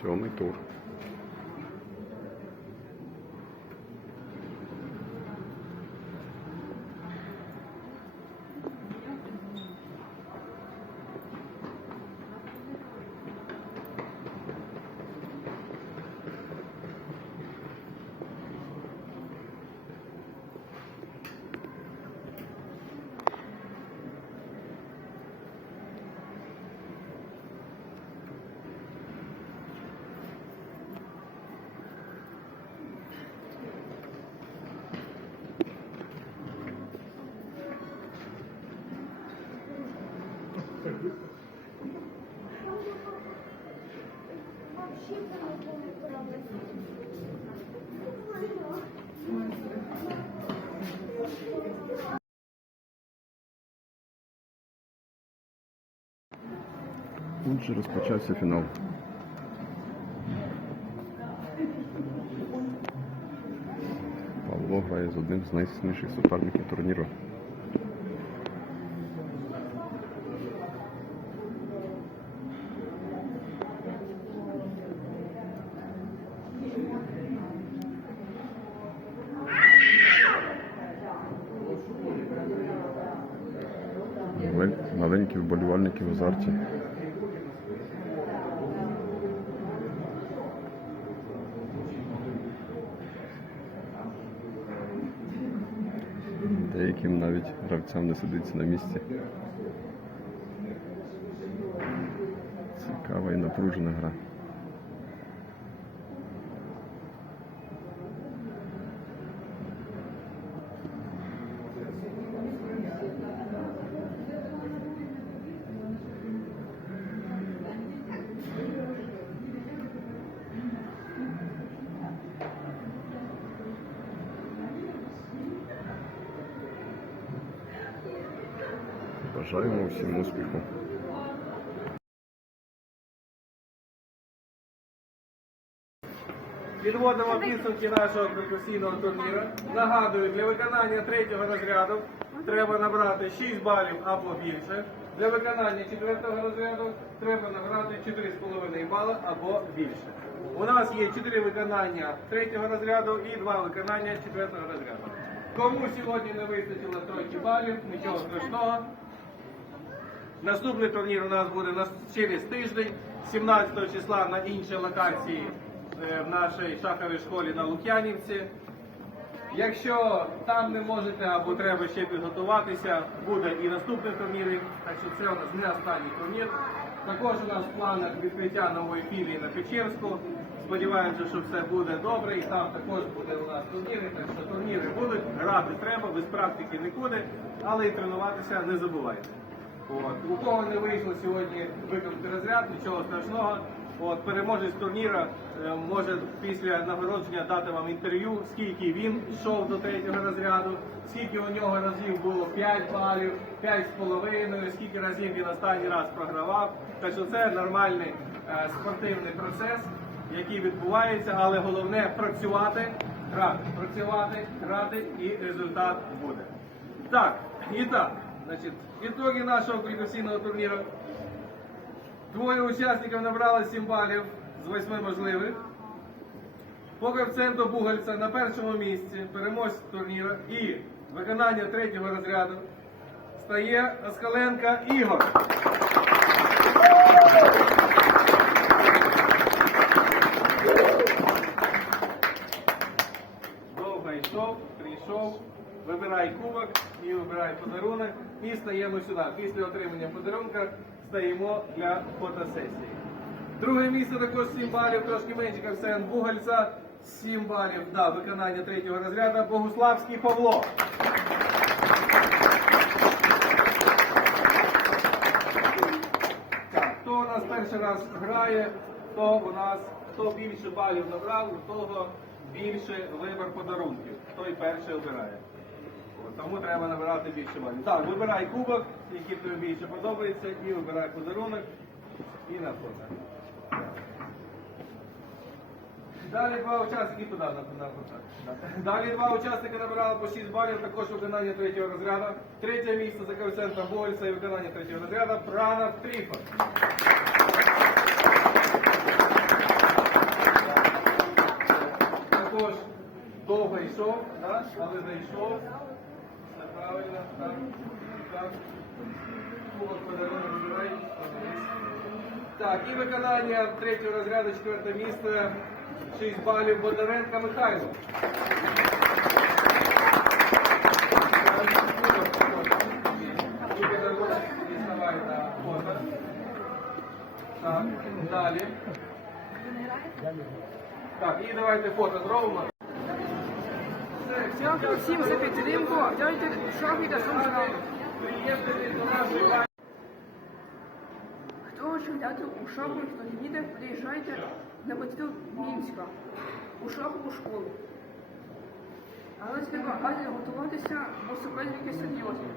Сьомий тур. Отже, розпочався фінал. Павло грає з одним з найсильніших суперників турніру. Маленькі вболівальники в азарті. Деяким навіть гравцям не сидиться на місці. Цікава і напружена гра. Бажаємо всім успіху. Підводимо підсумки нашого професійного турніру. Нагадую, для виконання третього розряду треба набрати 6 балів або більше. Для виконання четвертого розряду треба набрати 4,5 бали або більше. У нас є 4 виконання третього розряду і 2 виконання четвертого розряду. Кому сьогодні не вистачило тройки балів, нічого страшного. Наступний турнір у нас буде через тиждень, 17 числа на іншій локації е, в нашій шаховій школі на Лук'янівці. Якщо там не можете або треба ще підготуватися, буде і наступний турнір, так що це у нас не останній турнір. Також у нас в планах відкриття нової філії на Печерську. Сподіваємося, що все буде добре, і там також буде у нас турніри. Так що турніри будуть, грати треба, без практики нікуди, але і тренуватися не забувайте. От. У кого не вийшло сьогодні виконати розряд, нічого страшного. От, переможець турніра е, може після нагородження дати вам інтерв'ю, скільки він йшов до третього розряду, скільки у нього разів було 5 балів, 5,5, скільки разів він останній раз програвав. Так що це нормальний е, спортивний процес, який відбувається, але головне працювати, грати, працювати, грати і результат буде. Так, і так, значить, ітоги нашого професійного турніру. Двоє учасників набрали 7 балів з 8 можливих. По коефіцієнту Бугальця на першому місці переможець турніру і виконання третього розряду стає Оскаленка Ігор. Довго йшов, прийшов. Вибирай кубок і вибирай подарунок. І стаємо сюди. Після отримання подарунка стаємо для фотосесії. Друге місце також 7 балів, трошки менше коефіцієнт Бугальця. 7 балів, да, виконання третього розряду. Богуславський Павло. Так, хто у нас перший раз грає, то у нас хто більше балів набрав, у того більше вибір подарунків. Той перший обирає. Тому треба набирати більше балів. Так, вибирай кубок, який тобі більше подобається, і вибирай подарунок і на фото. Далі два учасники туди на, фото. Далі два учасники набирали по 6 балів, також виконання третього розряду. Третє місце за коефіцієнтом Больця і виконання третього розряду Пранов Тріфон. Також довго йшов, але зайшов. Все правильно, так. так. Кубок подарунок вибирай. Так, і виконання третього розряду, четверте місце, 6 балів Бондаренка Михайло. І подарунок діставай на фото. Так, далі. Так, і давайте фото зробимо. Дякую всім за підтримку. Дайте. Приєднуйтесь до нашої. Хто хоче взяти у шаху, хто їде, приїжджайте на батьків Мінська у шахову школу. Але треба але готуватися, бо суперники серйозні.